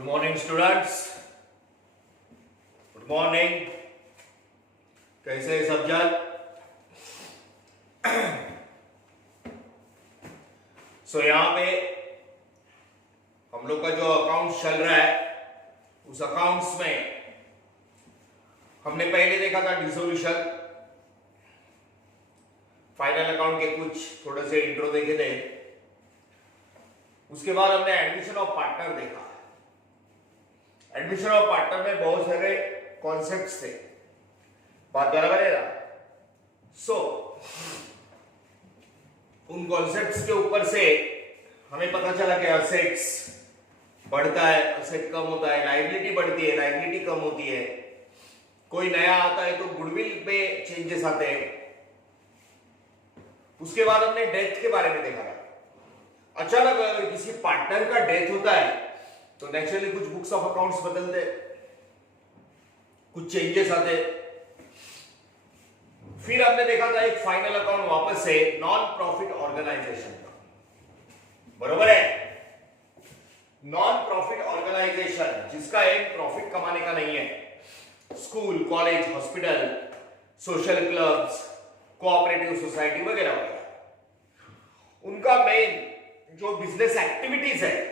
Good morning students, good morning. कैसे है सब जन? सो यहाँ पे हम लोग का जो अकाउंट चल रहा है उस अकाउंट्स में हमने पहले देखा था डिसोल्यूशन, फाइनल अकाउंट के कुछ थोड़े से इंट्रो देखे थे। उसके बाद हमने एडमिशन ऑफ पार्टनर देखा। एडमिशन ऑफ पार्टनर में बहुत सारे कॉन्सेप्ट्स थे, बात बराबर है ना? सो उन कॉन्सेप्ट्स के ऊपर से हमें पता चला कि असेट्स बढ़ता है, असेट कम होता है, लायबिलिटी बढ़ती है, लायबिलिटी कम होती है, कोई नया आता है तो गुडविल पे चेंजेस आते हैं। उसके बाद हमने डेथ के बारे में देखा। अचानक अगर किसी पार्टनर का डेथ होता है तो नेचुरली कुछ बुक्स ऑफ अकाउंट्स बदलते, कुछ चेंजेस आते। फिर हमने देखा था एक फाइनल अकाउंट वापस से नॉन प्रॉफिट ऑर्गेनाइजेशन का, बरोबर है? नॉन प्रॉफिट ऑर्गेनाइजेशन जिसका एम प्रॉफिट कमाने का नहीं है, school, college, hospital, social clubs, cooperative society वगैरह वगैरह, उनका मेन जो बिजनेस एक्टिविटीज है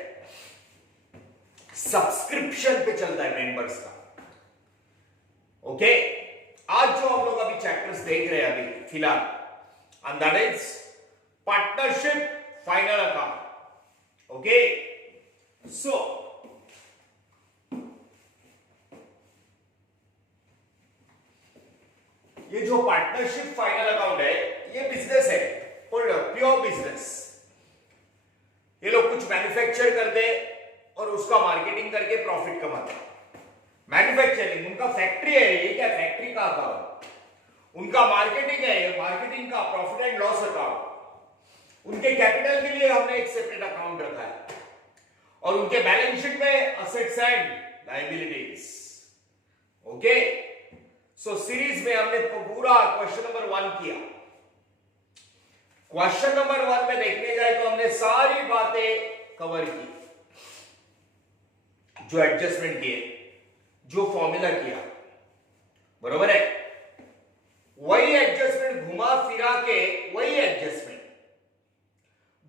सब्सक्रिप्शन पे चलता है मेंबर्स का। ओके, आज जो हम लोग अभी चैप्टर्स देख रहे हैं अभी फिलहाल, and that is partnership final account. Okay, so ये जो पार्टनरशिप फाइनल अकाउंट है ये बिजनेस है, प्योर बिजनेस। ये लोग कुछ मैन्युफैक्चर करते और उसका मार्केटिंग करके प्रॉफिट कमाते। मैन्युफैक्चरिंग उनका फैक्ट्री है, ये क्या फैक्ट्री का अकाउंट, उनका मार्केटिंग है, ये मार्केटिंग का प्रॉफिट एंड लॉस अकाउंट। उनके कैपिटल के लिए हमने एक सेपरेट अकाउंट रखा है और उनके बैलेंस शीट में assets and liabilities. Okay, so series में हमने पूरा क्वेश्चन नंबर 1 किया। क्वेश्चन नंबर 1 में देखने जाए तो हमने सारी बातें कवर की, जो एडजस्टमेंट किए, जो फॉर्मूला किया, बरोबर है? वही एडजस्टमेंट घुमा फिरा के, वही एडजस्टमेंट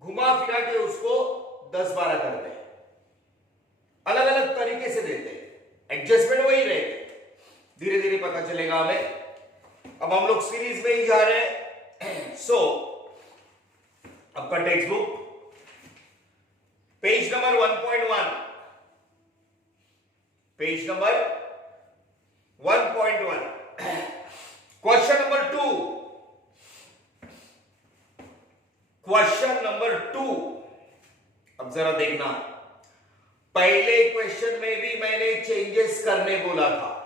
घुमा फिरा के उसको 10-12 करते, अलग अलग तरीके से देते, एडजस्टमेंट वही रहते। धीरे धीरे पता चलेगा हमें। अब हम लोग सीरीज में ही जा रहे हैं। सो आपका text book page number 1.1, page number 1.1, question number 2, question number 2। अब जरा देखना, पहले क्वेश्चन में भी मैंने चेंजेस करने बोला था,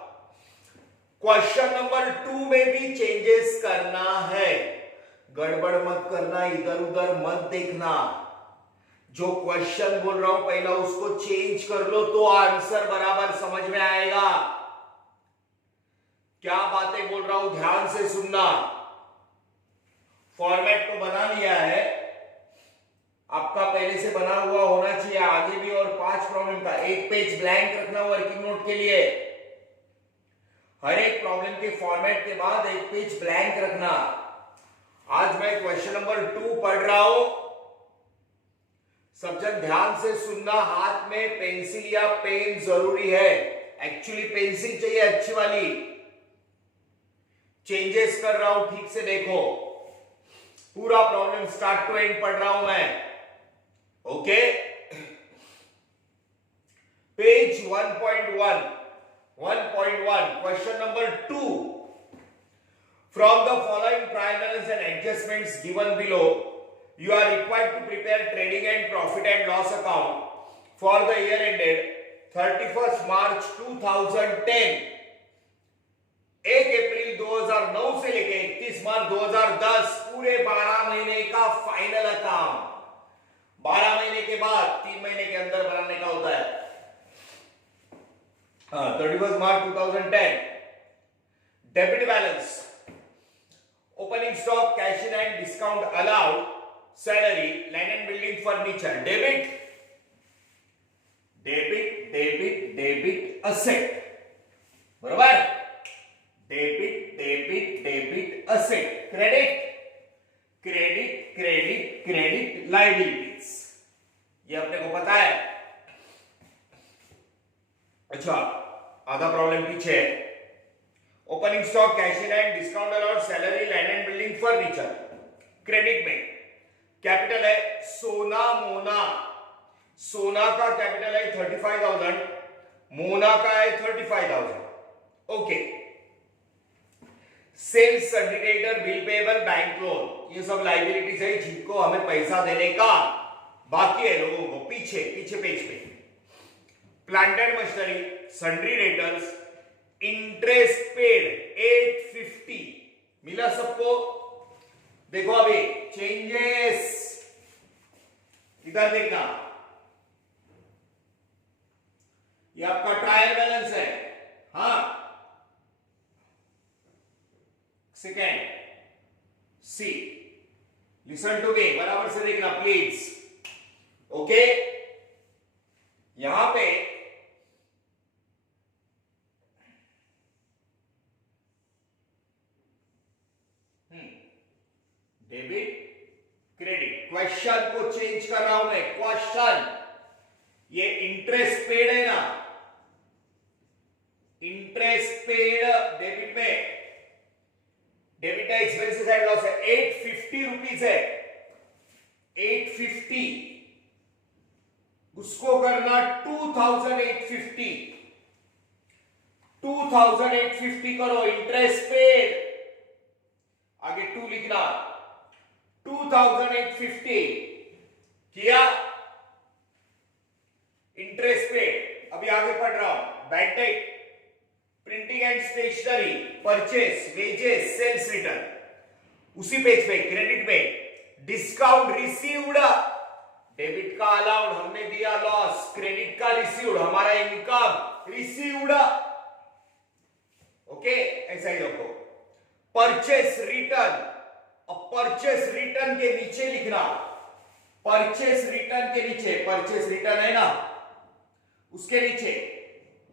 क्वेश्चन नंबर 2 में भी चेंजेस करना है। गड़बड़ मत करना, इधर उधर मत देखना। जो क्वेश्चन बोल रहा हूं पहला उसको चेंज कर लो तो आंसर बराबर समझ में आएगा। क्या बातें बोल रहा हूं ध्यान से सुनना। फॉर्मेट तो बना लिया है आपका, पहले से बना हुआ होना चाहिए आगे भी। और 5 प्रॉब्लम का एक पेज ब्लैंक रखना वर्किंग नोट के लिए। हर एक प्रॉब्लम के फॉर्मेट के बाद एक पेज ब्लैंक रखना। आज मैं क्वेश्चन नंबर 2 पढ़ रहा हूं, सब जन ध्यान से सुनना। हाथ में पेंसिल या पेन जरूरी है, एक्चुअली पेंसिल चाहिए अच्छी वाली। चेंजेस कर रहा हूं, ठीक से देखो। पूरा प्रॉब्लम स्टार्ट टू एंड पढ़ रहा हूं मैं। Okay, page 1.1, question number 2. From the following trial balance and adjustments given below, you are required to prepare trading and profit and loss account for the year ended 31st March 2010. 1 अप्रैल 2009 से लेके 31 मार्च 2010 पूरे 12 महीने का final account. 12 महीने के बाद 3 महीने के अंदर बनाने का होता है। 31st March 2010, debit balance, opening stock, cash in and discount allowed, salary, land and building, furniture. Debit, debit, debit debit asset, बरोबर, debit debit debit asset, credit credit credit credit liabilities, ये अपने को पता है। अच्छा, आधा प्रॉब्लम पीछे है। Opening stock, cash in hand, discount allowed, salary, land and building, furniture. Credit में कैपिटल है सोना मोना, सोना का कैपिटल है 35,000, मोना का है 35,000। Okay, sales, certificate, bill payable, bank loan, ये सब लाइबिलिटीज है जिनको हमें पैसा देने का बाकी है लोगों को। पीछे पीछे पेज पे plant and machinery, sundry debtors, interest paid 850 मिला सबको। देखो अभी चेंजेस इधर देखना, ये आपका ट्रायल बैलेंस है। हाँ, second see, listen to me, बराबर से देखना प्लीज। ओके, यहां पे डेबिट क्रेडिट, क्वेश्चन को चेंज कर रहा हूं मैं। क्वेश्चन, ये इंटरेस्ट पेड है ना, इंटरेस्ट पेड डेबिट में, डेबिट है, एक्सपेंसेस एंड लॉस है, 850 रुपीज है, 850, उसको करना 2850, 2850 करो। इंटरेस्ट पेड, आगे 2 लिखना, 2850 किया। इंटरेस्ट पेड, अभी आगे पढ़ रहा हूं। Bank tech, printing and stationery, purchase, wages, sales return, उसी पेज पे क्रेडिट में डिस्काउंट रिसीव्ड, डेबिट का अलाउड हमने दिया लॉस, क्रेडिट का रिसीव्ड हमारा इनकम रिसीव्ड। ओके, ऐसा ही रखो। परचेस रिटर्न, अब परचेस रिटर्न के नीचे लिखना, परचेस रिटर्न के नीचे, परचेस रिटर्न है ना, उसके नीचे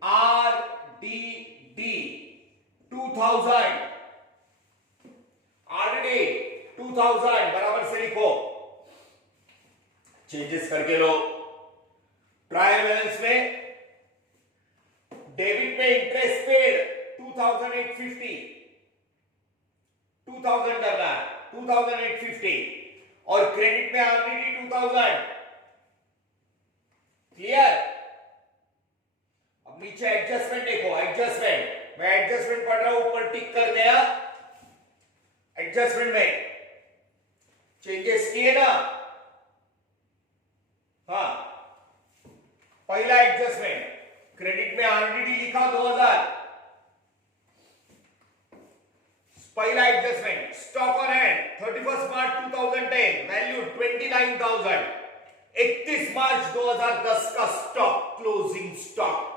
RDD 2000, RDD 2000 बराबर से लिखो, चेंजेस करके लो। ट्रायल बैलेंस में डेबिट में इंटरेस्ट पेड 2850, 2000 करना है, 2850, और क्रेडिट में RDD 2000। क्लियर? अब नीचे एडजस्टमेंट देखो, एडजस्टमेंट, मैं एडजस्टमेंट पढ़ रहा हूं, ऊपर टिक कर दिया। एडजस्टमेंट में चेंजेस किए ना, हाँ, पहला एडजस्टमेंट, क्रेडिट में RDD लिखा 2000, पहला adjustment, stock on hand 31 March 2010, value 29,000, 31 मार्च 2010 का स्टॉक, क्लोजिंग स्टॉक।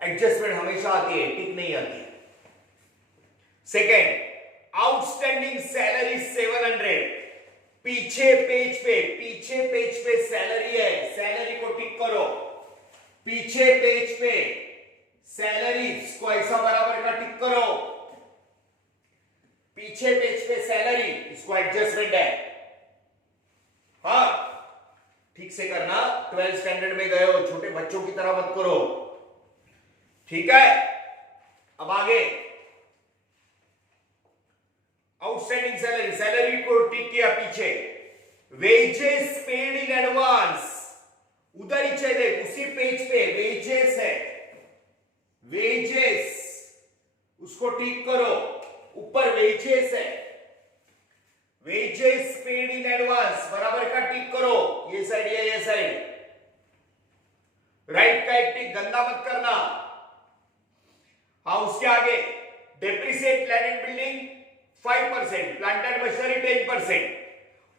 एडजस्टमेंट हमेशा आती है, टिक नहीं आती। सेकेंड, आउटस्टैंडिंग सैलरी 700, पीछे पेज पे सैलरी है, सैलरी को टिक करो। पीछे पेज पे सैलरी को ऐसा बराबर का टिक करो, पीछे पेज पे सैलरी, इसको एडजस्टमेंट है। हाँ, ठीक से करना, 12th स्टैंडर्ड में गए हो, छोटे बच्चों की तरह मत करो, ठीक है? अब आगे आउटस्टैंडिंग सैलरी, सैलरी को टिक किया पीछे। वेजेस पेड इन एडवांस, उधर ही चाहिए, उसी पेज पे वेजेस है, वेजेस, उसको टिक करो। ऊपर वेजेस है, वेजेस पेड इन एडवांस बराबर का टिक करो। ये साइड है, ये साइड, राइट का एक टिक, गंदा मत करना। हाँ, उसके आगे depreciate land and building 5%, plant and machinery 10%।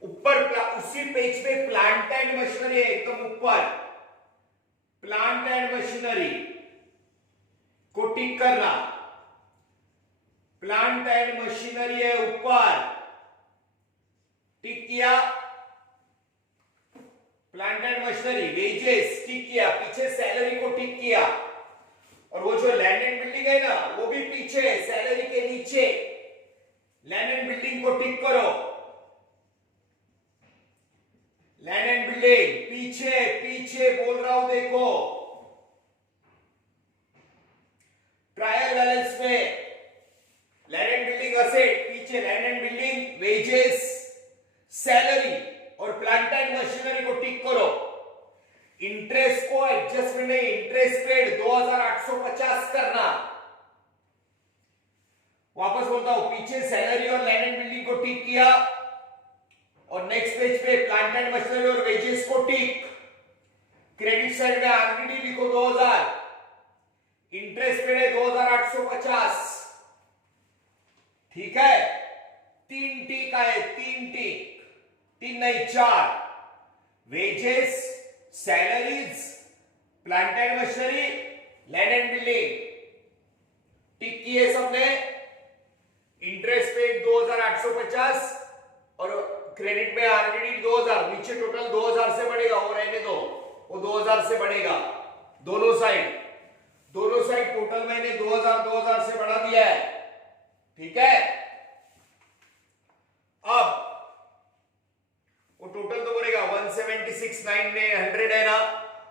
ऊपर उसी पेज पे प्लांट एंड मशीनरी है, एकदम ऊपर प्लांट एंड मशीनरी को टिक करना। प्लांट एंड मशीनरी है ऊपर, टिक किया। प्लांट एंड मशीनरी, वेजेस टिक किया, पीछे सैलरी को टिक किया, और वो जो लैंड एंड बिल्डिंग है ना वो भी पीछे, सैलरी के नीचे। लैंड एंड बिल्डिंग को टिक करो, लैंड एंड बिल्डिंग पीछे पीछे बोल रहा हूं, देखो ट्रायल बैलेंस में लैंड एंड बिल्डिंग असेट पीछे, land and building wages salary और प्लांट एंड मशीनरी को टिक करो। इंटरेस्ट को एडजस्टमेंट नहीं, इंटरेस्ट पेड 2850 करना। वापस बोलता हूं, पीछे सैलरी और लैंड एंड बिल्डिंग को टिक किया, और नेक्स्ट पेज पे प्लांट एंड मशीनरी और वेजेस को टिक। क्रेडिट साइड में आरडीडी लिखो 2000, इंटरेस्ट पेड है 2850, ठीक है। 3 टिक आए, 3 टिक, 3 नहीं 4, wages, salaries, plant and machinery, land and building tick किए सबने। इंटरेस्ट पेड 2850 और क्रेडिट में आरडीडी 2000, नीचे टोटल 2000 से बढ़ेगा, वो रहने दो, वो 2000 से बढ़ेगा दोनों साइड टोटल मैंने 2000 से बढ़ा दिया है, ठीक है। अब वो टोटल तो बढ़ेगा 176,900 में 100 है ना,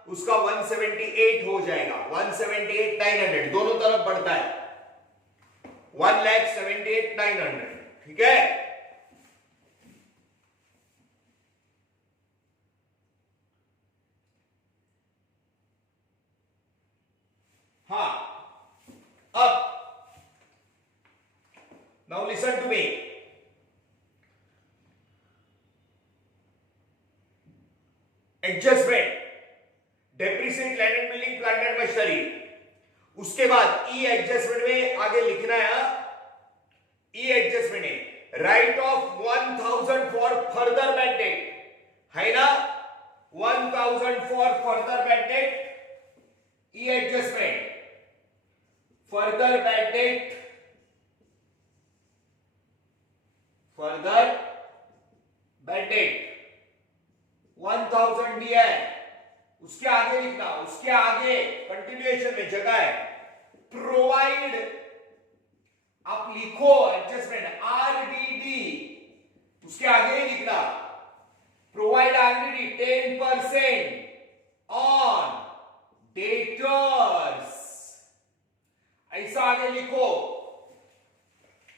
उसका 178 हो जाएगा, 178,900 दोनों तरफ बढ़ता है, 1,78,900, ठीक है। हाँ, अब now listen to me. Adjustment, depreciate land and building, plant and machinery, उसके बाद ई एडजस्टमेंट में आगे लिखना है, ई एडजस्टमेंट है write off 1000 for further bad debt, है ना, 1000 for further bad debt, E adjustment further bad debt, further bad debt 1000 दिया है, उसके आगे लिखना, उसके आगे कंटिन्यूएशन में जगह है प्रोवाइड, आप लिखो एडजस्टमेंट आरडीडी, उसके आगे ही लिखना प्रोवाइड आरडीडी 10% ऑन डेटर्स, ऐसा आगे लिखो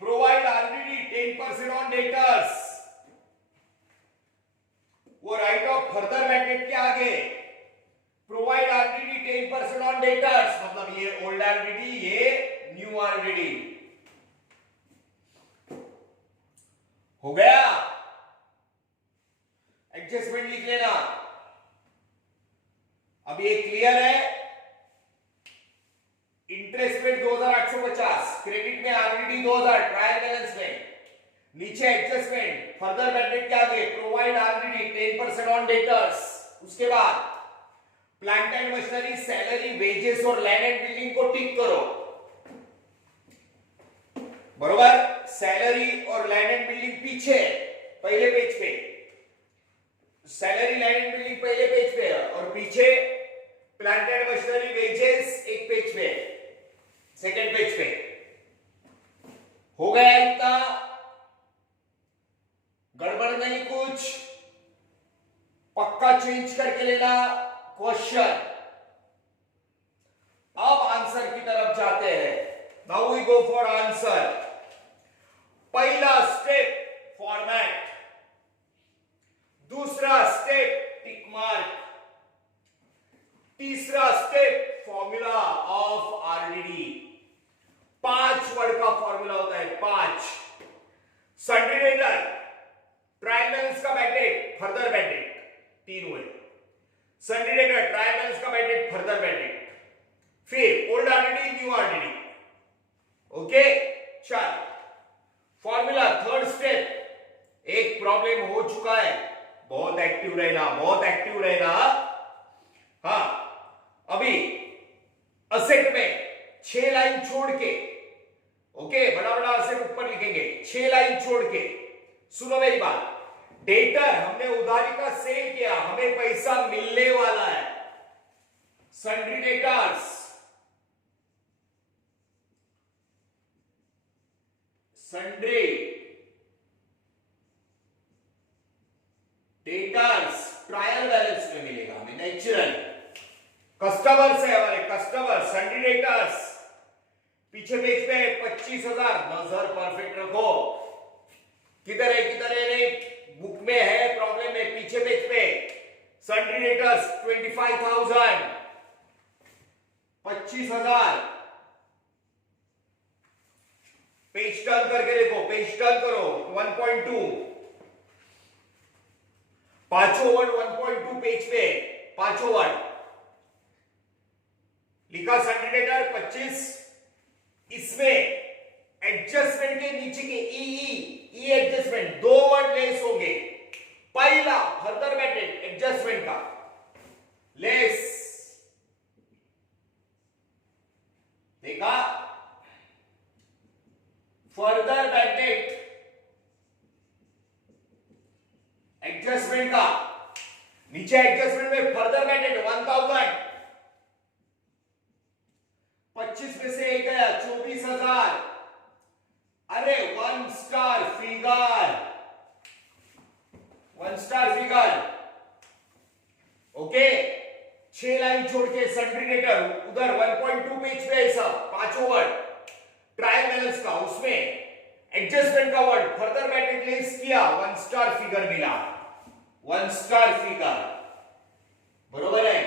प्रोवाइड आरडीडी 10% ऑन डेटर्स। वो right of further bad date के आगे प्रोवाइड आरडीडी 10% ऑन डेटर्स, मतलब ये ओल्ड आरडीडी, ये न्यू आरडीडी, हो गया। एडजस्टमेंट लिख लेना। अब ये क्लियर है, इंटरेस्ट पेड 2850, क्रेडिट में आरडीडी 2000, ट्रायल बैलेंस में, नीचे एडजस्टमेंट फर्दर बैड डेट के आगे प्रोवाइड आरडीडी 10% ऑन डेटर्स, उसके बाद plant and machinery, salary, wages और लैंड एंड बिल्डिंग को टिक करो, बरोबर। सैलरी और लैंड एंड बिल्डिंग पीछे पहले पेज पे, सैलरी लैंड एंड बिल्डिंग पहले पेज पे, और पीछे प्लांट एंड मशीनरी, वेजेस एक पेज पे, सेकंड पेज पे। हो गया इतना, गड़बड़ नहीं कुछ, पक्का चेंज करके लेना क्वेश्चन। अब आंसर की तरफ जाते हैं, now we go for answer. पहला स्टेप फॉर्मेट, दूसरा स्टेप टिक मार्क, तीसरा step formula of RDD. 5 word का फॉर्मूला होता है, 5। सन्ड्री डेटर, ट्रायल बैलेंस का bad debt, further bad debt, 3 हुए। सन्ड्री डेटर, ट्रायल बैलेंस का bad debt, further bad debt, फिर old RDD, new RDD, okay. चल formula, third step. एक problem हो चुका है, बहुत एक्टिव रहना, बहुत एक्टिव रहना। हाँ, अभी असेट में 6 लाइन छोड़ के, ओके, बड़ा बड़ा असेट ऊपर लिखेंगे, 6 लाइन छोड़ के। सुनो मेरी बात, डेटर हमने उधारी का सेल किया, हमें पैसा मिलने वाला है, sundry debtors, sundry debtors trial balance में मिलेगा हमें नेचुरल। कस्टमर्स है हमारे, कस्टमर सन्ड्री डेटर्स पीछे पेज पे 25,000, नजर परफेक्ट रखो, किधर है नहीं, बुक में है प्रॉब्लम है, पीछे पेज पे सन्ड्री डेटर्स 25,000, 25,000। पेज टर्न करके देखो, पेज टर्न करो 1.2, पांचों वर्ड 1.2 पेज पे, पांचों वर्ड लिखा सन्ड्री डेटर 25, इसमें एडजस्टमेंट के नीचे के ई एडजस्टमेंट दो वर्ड लेस होंगे। पहला फर्दर बैडेड एडजस्टमेंट का लेस, देखा, फर्दर बैडेड एडजस्टमेंट का नीचे एडजस्टमेंट में फर्दर बैडेड 1000, 25 में से एक गया 24,000। अरे one star figure, one star figure, okay. 6 line छोड़ के सन्ड्री डेटर उधर 1.2 पेज पे है सब, पांचों वर्ड ट्रायल बैलेंस का, उसमें एडजस्टमेंट का वर्ड फर्दर बैडेड लेस किया, वन स्टार फिगर मिला, वन स्टार फिगर, बरोबर है,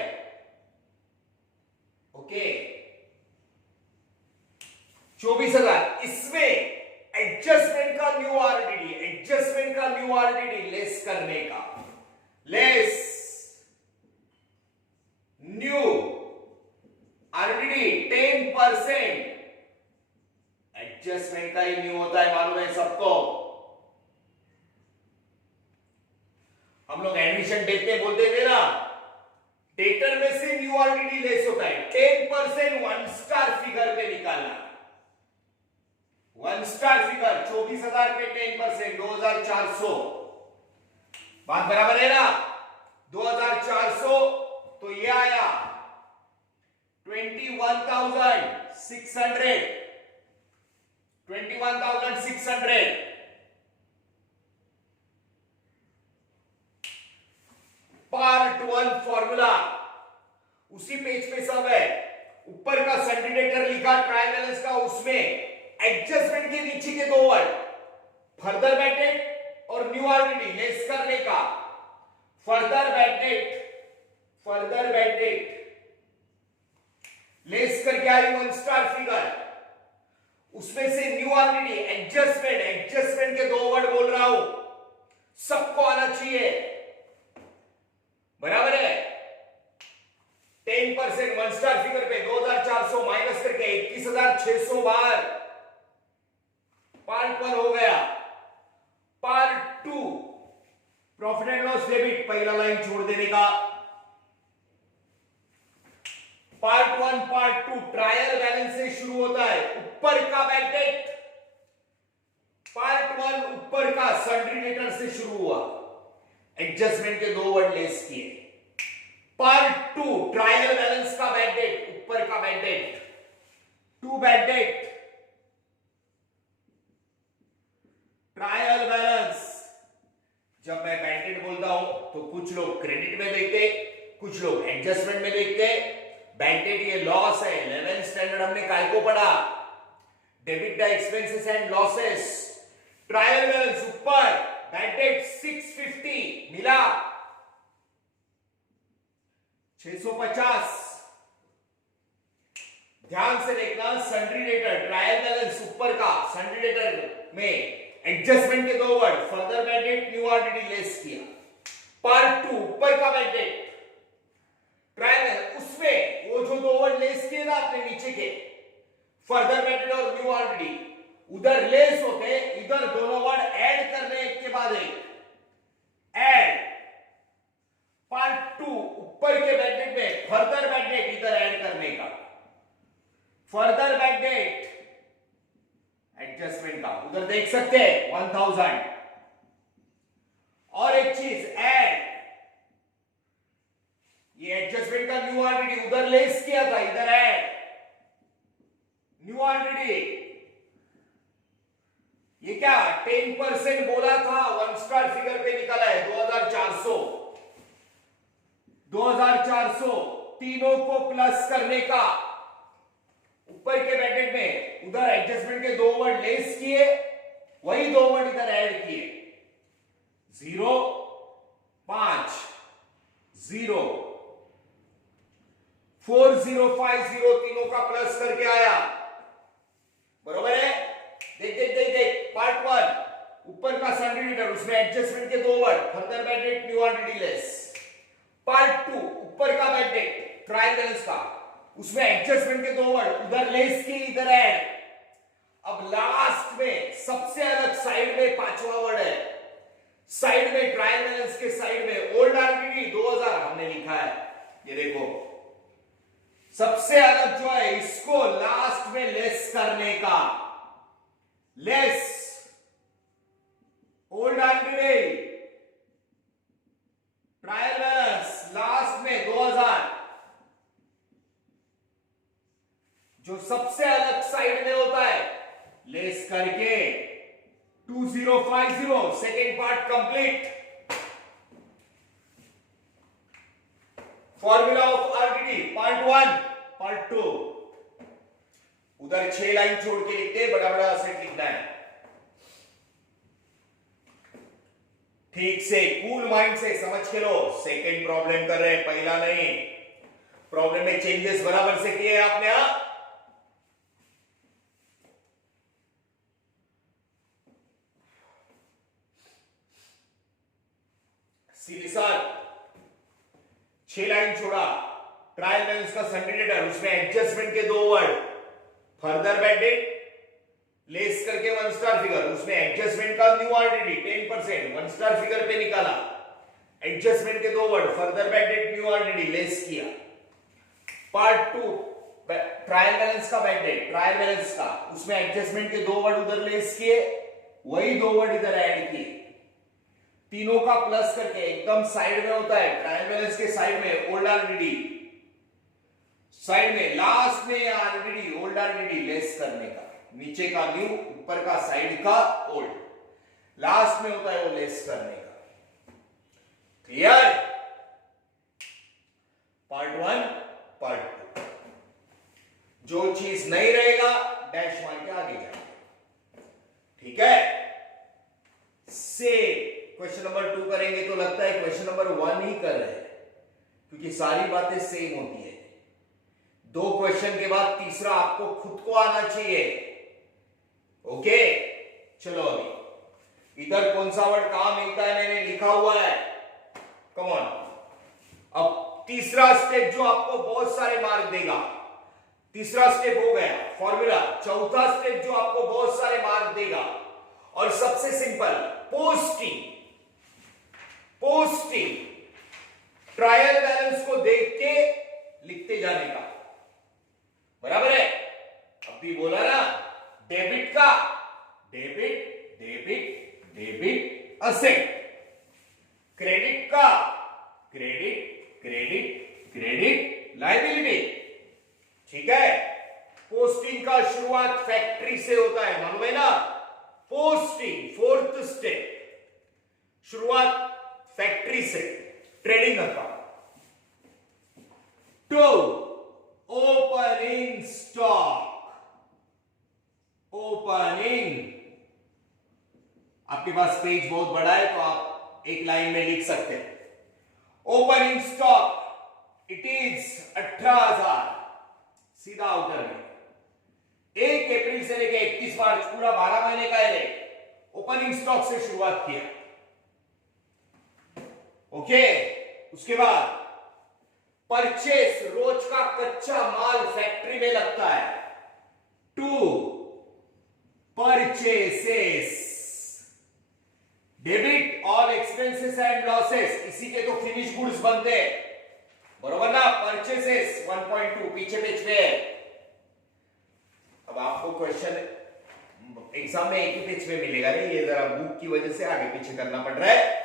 ओके। 24,000, इसमें एडजस्टमेंट का न्यू आरडीडी, एडजस्टमेंट का न्यू आरडीडी लेस करने का, लेस न्यू आरडीडी 10%, एडजस्टमेंट का ही न्यू होता है, मालूम है सबको। हम लोग एडमिशन देखते बोलते थे ना, डेटर में से न्यू आरडीडी लेस होता है, 10% वन स्टार फिगर पे निकालना, वन स्टार फिगर 24,000 पे 10%, 2,400, बात बराबर है ना, 2,400, तो ये आया 21,600, 21,600। पार्ट 1 फॉर्मूला उसी पेज पे सब है, ऊपर का सन्ड्री डेटर लिखा ट्रायल बैलेंस का, उसमें एडजस्टमेंट के नीचे के दो वर्ड फर्दर बैडेड और न्यू आरडीडी लेस करने का, फर्दर बैडेड लेस करके आई वन स्टार फिगर, उसमें से न्यू आरडीडी एडजस्टमेंट के दो वर्ड बोल रहा हूं, सबको आना चाहिए, बराबर है। 10% वन स्टार फिगर पे 2,400 माइनस करके 21,600 बार पार्ट 1 हो गया। Part 2 profit and loss debit, पहला लाइन छोड़ देने का। पार्ट 1 पार्ट 2 ट्रायल बैलेंस से शुरू होता है, ऊपर का बैक डेट, पार्ट 1 ऊपर का सन्ड्री डेटर से शुरू हुआ, एडजस्टमेंट के दो वर्ड लेस किए। पार्ट 2 ट्रायल बैलेंस का बैक डेट, ऊपर का bad debt, 2 bad debt, trial balance. जब मैं बैक डेट बोलता हूं तो कुछ लोग क्रेडिट में देखते, कुछ लोग एडजस्टमेंट में देखते। बैक डेट ये लॉस है, 11th स्टैंडर्ड हमने काय को पढ़ा, debit the expenses and losses. Trial balance ऊपर, बैक डेट 650 मिला, 650। ध्यान से देखना, सन्ड्री डेटर ट्रायल बैलेंस ऊपर का, सन्ड्री डेटर में एडजस्टमेंट के दो word further bad debt new RDD less किया। पार्ट 2 ऊपर का बैक डेट ट्रायल, उसमें वो जो दो वर्ड लेस किए ना अपने नीचे के, फर्दर बैक डेट और न्यू आरडीडी, उधर लेस होते, इधर दोनों वर्ड ऐड करने एक के बाद एक, ऐड। पार्ट 2 ऊपर के बैक डेट में फर्दर बैक डेट इधर ऐड करने का, फर्दर बैक डेट एडजस्टमेंट का, उधर देख सकते हैं 1000। और एक चीज ऐड, ये एडजस्टमेंट का न्यू न्यू ऑलरेडी उधर लेस किया था, इधर ऐड न्यू ऑलरेडी। ये क्या 10% बोला था, 1 स्टार फिगर पे निकला है 2400। 2400 तीनों को प्लस करने का, ऊपर के ब्रैकेट में उधर एडजस्टमेंट के 2 वर्ड लेस किए, वही 2 वर्ड इधर ऐड किए। 0 5 0 4050 तीनों का प्लस करके आया, बरोबर है। देख देख देख देख पार्ट 1 ऊपर का सेंटीमीटर, उसमें एडजस्टमेंट के 2 word, further bracket new already less. Part 2 ऊपर का ब्रैकेट ट्रायंगल्स का, उसमें एडजस्टमेंट के 2 वर्ड, उधर लेस की इधर ऐड। अब लास्ट में सबसे अलग साइड में 5वां वर्ड है, साइड में ट्रायंगल्स के साइड में ओल्ड ऑलरेडी 2000 हमने लिखा है। ये देखो सबसे अलग जो है, इसको लास्ट में लेस करने का, less old already trial balance last में 2000, जो सबसे अलग साइड में होता है, लेस करके 2050 second part complete. Formula of RDD part 1 part 2, उधर 6 लाइन छोड़ के लिखते, बड़ा बड़ा सेट लिखना है। ठीक से कूल माइंड से समझ के लो, सेकेंड प्रॉब्लम कर रहे हैं, पहला नहीं। प्रॉब्लम में चेंजेस बराबर से किए आपने। सीधी सर 6 लाइन छोड़ा, ट्रायल बैलेंस का सेंटीमीटर, उसमें एडजस्टमेंट के 2 वर्ड, फर्दर ब्रैकेट लेस करके 1 स्टार फिगर, उसमें एडजस्टमेंट का न्यू ऑलरेडी 10% 1 स्टार फिगर पे निकाला, एडजस्टमेंट के 2 word, further bracket new already less किया। पार्ट 2 ट्रायल बैलेंस का ब्रैकेट, ट्रायल बैलेंस का, उसमें एडजस्टमेंट के 2 वर्ड उधर लेस किए, वही 2 वर्ड इधर ऐड किए, तीनों का प्लस करके एकदम साइड में होता है, ट्रायल बैलेंस के साइड में ओल्ड ऑलरेडी, साइड में लास्ट में ऑलरेडी ओल्ड ऑलरेडी लेस करने का, नीचे का न्यू, ऊपर का साइड का ओल्ड, लास्ट में होता है वो लेस करने का। क्लियर? पार्ट 1 पार्ट 2, जो चीज नहीं रहेगा डैश मार के आगे जाएंगे, ठीक है। से क्वेश्चन नंबर 2 करेंगे तो लगता है क्वेश्चन नंबर 1 ही कर रहे हैं, क्योंकि सारी बातें सेम होती है। 2 क्वेश्चन के बाद तीसरा आपको खुद को आना चाहिए। ओके, चलो अभी इधर कौन सा वर्ड कहां मिलता है मैंने लिखा हुआ है, कम ऑन। अब तीसरा स्टेप जो आपको बहुत सारे मार्क देगा, तीसरा स्टेप हो गया फॉर्मूला। चौथा स्टेप जो आपको बहुत सारे मार्क देगा, और सबसे simple posting, posting trial balance को देख के लिखते जाने का, बराबर है। अभी बोला ना, डेबिट का debit debit debit asset, credit का क्रेडिट क्रेडिट क्रेडिट लायबिलिटी, ठीक है। पोस्टिंग का शुरुआत फैक्ट्री से होता है, मालूम है ना। पोस्टिंग 4th स्टेप, शुरुआत फैक्ट्री से, trading account. 2 opening stock, opening, आपके पास पेज बहुत बड़ा है तो आप एक लाइन में लिख सकते हैं। ओपनिंग स्टॉक इट इज 18,000, सीधा आउटर में 1 अप्रैल से लेकर 31 मार्च पूरा 12 महीने का है, ओपनिंग स्टॉक से शुरुआत किया। ओके, उसके बाद परचेस, रोज का कच्चा माल फैक्ट्री में लगता है। 2 purchases, debit all expenses and losses, इसी के तो फिनिश गुड्स बनते हैं, बरोबर ना। परचेसेस 1.2 पीछे पेज पे है। अब आपको क्वेश्चन एग्जाम में एक ही पेज पे मिलेगा नहीं, ये जरा बुक की वजह से आगे पीछे करना पड़ रहा है।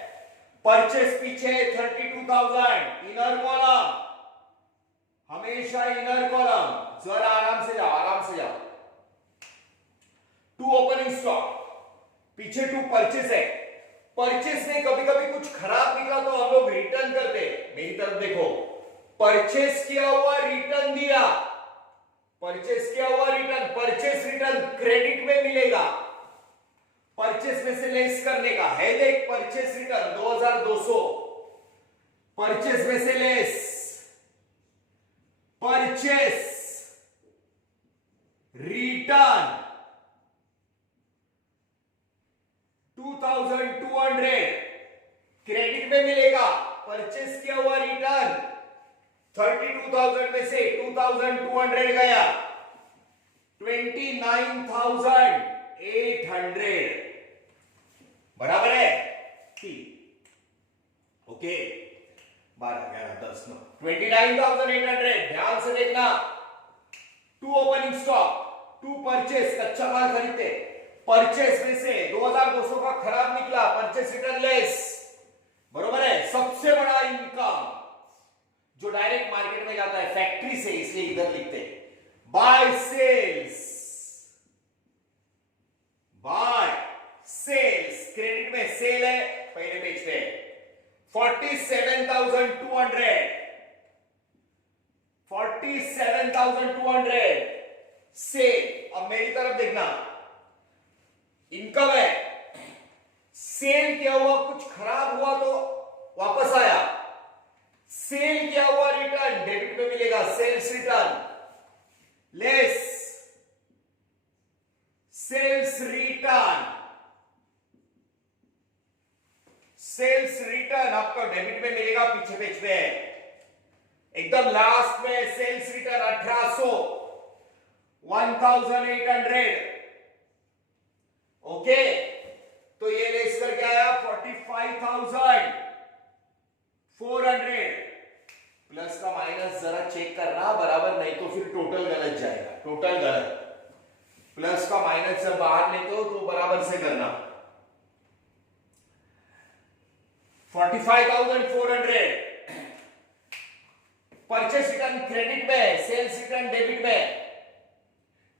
परचेस पीछे 32,000, इनर कॉलम हमेशा इनर कॉलम, जरा आराम से जाओ, आराम से जाओ। टू ओपनिंग स्टॉक, पीछे टू परचेस है। परचेस में कभी कभी कुछ खराब निकला तो हम लोग रिटर्न करते। मेरी तरफ देखो, परचेस किया हुआ रिटर्न दिया, परचेस किया हुआ रिटर्न, परचेस रिटर्न क्रेडिट में मिलेगा। परचेस में से लेस करने का है, देख परचेस रिटर्न 2200, परचेस में से लेस, परचेस रिटर्न 2200 क्रेडिट में मिलेगा। परचेस किया हुआ रिटर्न 32,000 में से 2,200 गया, 29,800 बराबर है। ओके, 12, 11, 10, 9, 29,800। ध्यान से देखना, to opening stock, to purchase, कच्चा माल खरीदते, परचेस में से 2200 का खराब निकला, परचेस रिटर्न लेस, बरोबर है। सबसे बड़ा इनकम जो डायरेक्ट मार्केट में जाता है फैक्ट्री से, इसलिए इधर लिखते हैं by sales, by sales. Credit में सेल है, पहले पेज पे 47,200, 47,200 सेल। अब मेरी तरफ देखना, इनकम है, सेल किया हुआ कुछ खराब हुआ तो वापस आया, सेल किया हुआ रिटर्न डेबिट में मिलेगा, sales return less sales return, sales return आपका डेबिट में मिलेगा, पीछे पेज पे है एकदम लास्ट में। Sales return 1800, 1800, okay. तो ये लेस करके आया 45,400। प्लस का माइनस जरा चेक करना बराबर, नहीं तो फिर टोटल गलत जाएगा, टोटल गलत। प्लस का माइनस जब बाहर लेते हो तो बराबर से करना। 45,400 परचेस रिटर्न क्रेडिट में, सेल्स रिटर्न डेबिट में।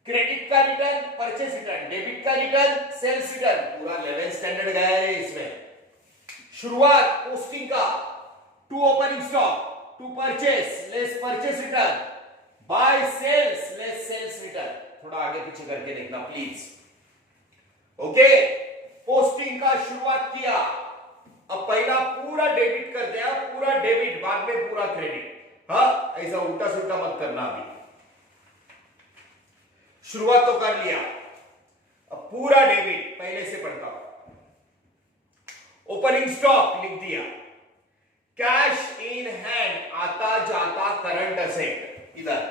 क्रेडिट का रिटर्न, परचेस रिटर्न, डेबिट का रिटर्न, सेल्स रिटर्न, पूरा 11 स्टैंडर्ड गया है इसमें। शुरुआत पोस्टिंग का, to opening stock, to purchase less purchase return, by sales less sales return. थोड़ा आगे पीछे करके देखना प्लीज, ओके। पोस्टिंग का शुरुआत किया, अब पहला पूरा डेबिट कर दिया, पूरा डेबिट, बाद में पूरा क्रेडिट। हाँ, ऐसा उल्टा सुल्टा मत करना। अभी शुरुआत तो कर लिया, अब पूरा डेबिट पहले से पढ़ता हूं। ओपनिंग स्टॉक लिख दिया, कैश इन हैंड, आता जाता करंट असेट, इधर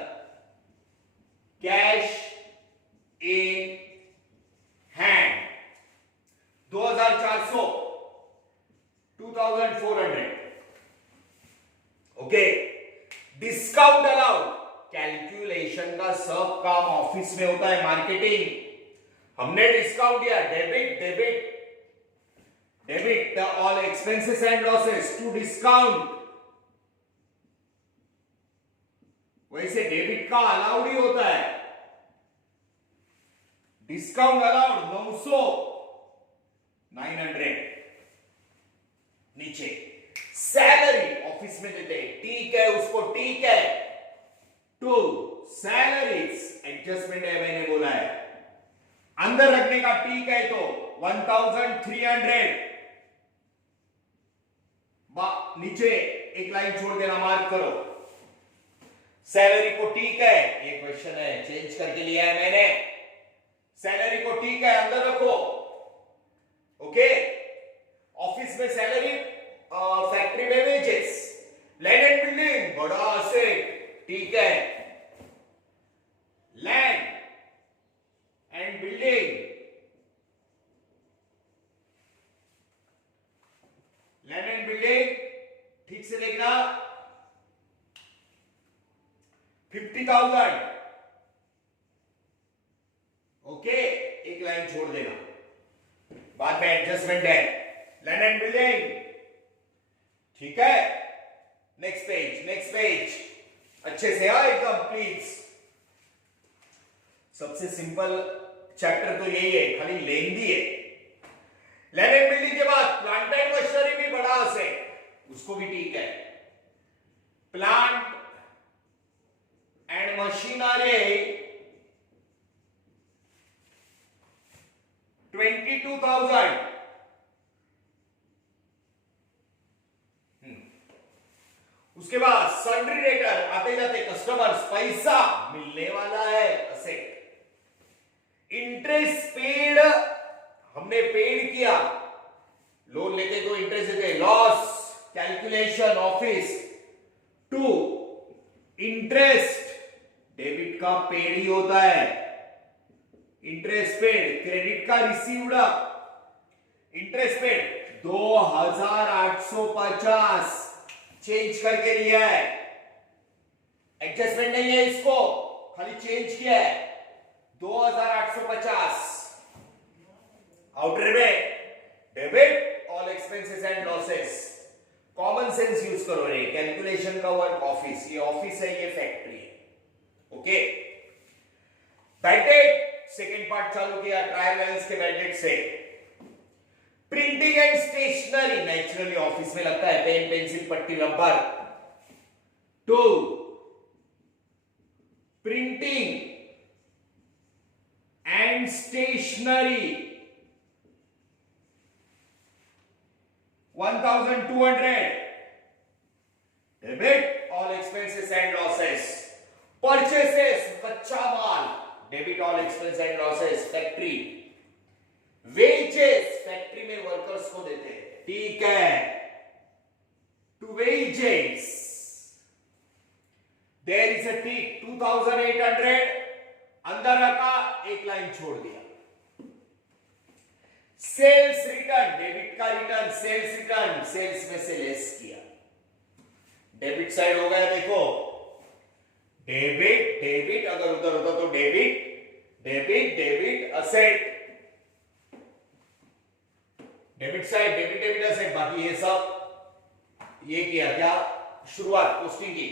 cash in hand 2400, 2400, okay. Discount allowed, calculation का सब काम ऑफिस में होता है, मार्केटिंग। हमने डिस्काउंट दिया, debit debit debit all expenses and losses to discount. वैसे डेबिट का अलाउड ही होता है, डिस्काउंट अलाउड 900, 900 नीचे। सैलरी ऑफिस में देते हैं, ठीक है, उसको ठीक है। टू सैलरीज एडजस्टमेंट है, मैंने बोला है, अंदर रखने का ठीक है तो 1300। नीचे एक लाइन छोड़ देना, मार्क करो। सैलरी को ठीक है, ये क्वेश्चन है, चेंज करके लिया है मैंने। सैलरी को ठीक है, अंदर रखो, ओके। ऑफिस में सैलरी, फैक्ट्री में वेजेस, लैंड एंड बिल्डिंग बड़ा असेट, ठीक है। Land and building, land and building ठीक से देखना, 50,000, ओके। एक लाइन छोड़ देना, बाद में एडजस्टमेंट है। लैंड एंड बिल्डिंग, ठीक है। Next page, next page. अच्छे से एकदम प्लीज। सबसे सिंपल चैप्टर तो यही है, खाली लेंदी है। लैंड एंड बिल्डिंग के बाद प्लांट एंड मशीनरी भी बड़ा से, उसको भी ठीक है। Plant and machinery 22,000। उसके बाद सन्ड्री डेटर, आते जाते कस्टमर्स, पैसा मिलने वाला है, असेट। इंटरेस्ट पेड, हमने पेड किया, लोन लेते तो इंटरेस्ट देते, loss calculation office. To, interest debit का पेड ही होता है, इंटरेस्ट पेड। क्रेडिट का रिसीव्ड, इंटरेस्ट पेड 2,850 चेंज करके लिया है, एडजस्टमेंट नहीं है इसको, खाली चेंज किया है 2,850। आउटर में debit all expenses and losses. Common sense use करो रे, कैलकुलेशन का वर्क ऑफिस, ये ऑफिस है, ये फैक्ट्री है। Okay, bad debt second part चालू किया ट्रायल बैलेंस के बैड डेट से। Printing and stationery, naturally office में लगता है, पेन पेंसिल पट्टी rubber. To, printing and stationery 1,200 debit all expenses and losses. Purchases कच्चा माल, debit all expense and losses. Factory wages, factory में वर्कर्स को देते हैं, ठीक है, to wages there is a tick 2,800 अंदर रखा, एक लाइन छोड़ दिया। सेल्स रिटर्न, डेबिट का रिटर्न, सेल्स रिटर्न, सेल्स में से लेस किया, डेबिट साइड हो गया। देखो डेबिट डेबिट, अगर उधर होता तो debit debit debit asset, debit side debit debit asset. बाकी ये सब ये किया क्या, शुरुआत पोस्टिंग की।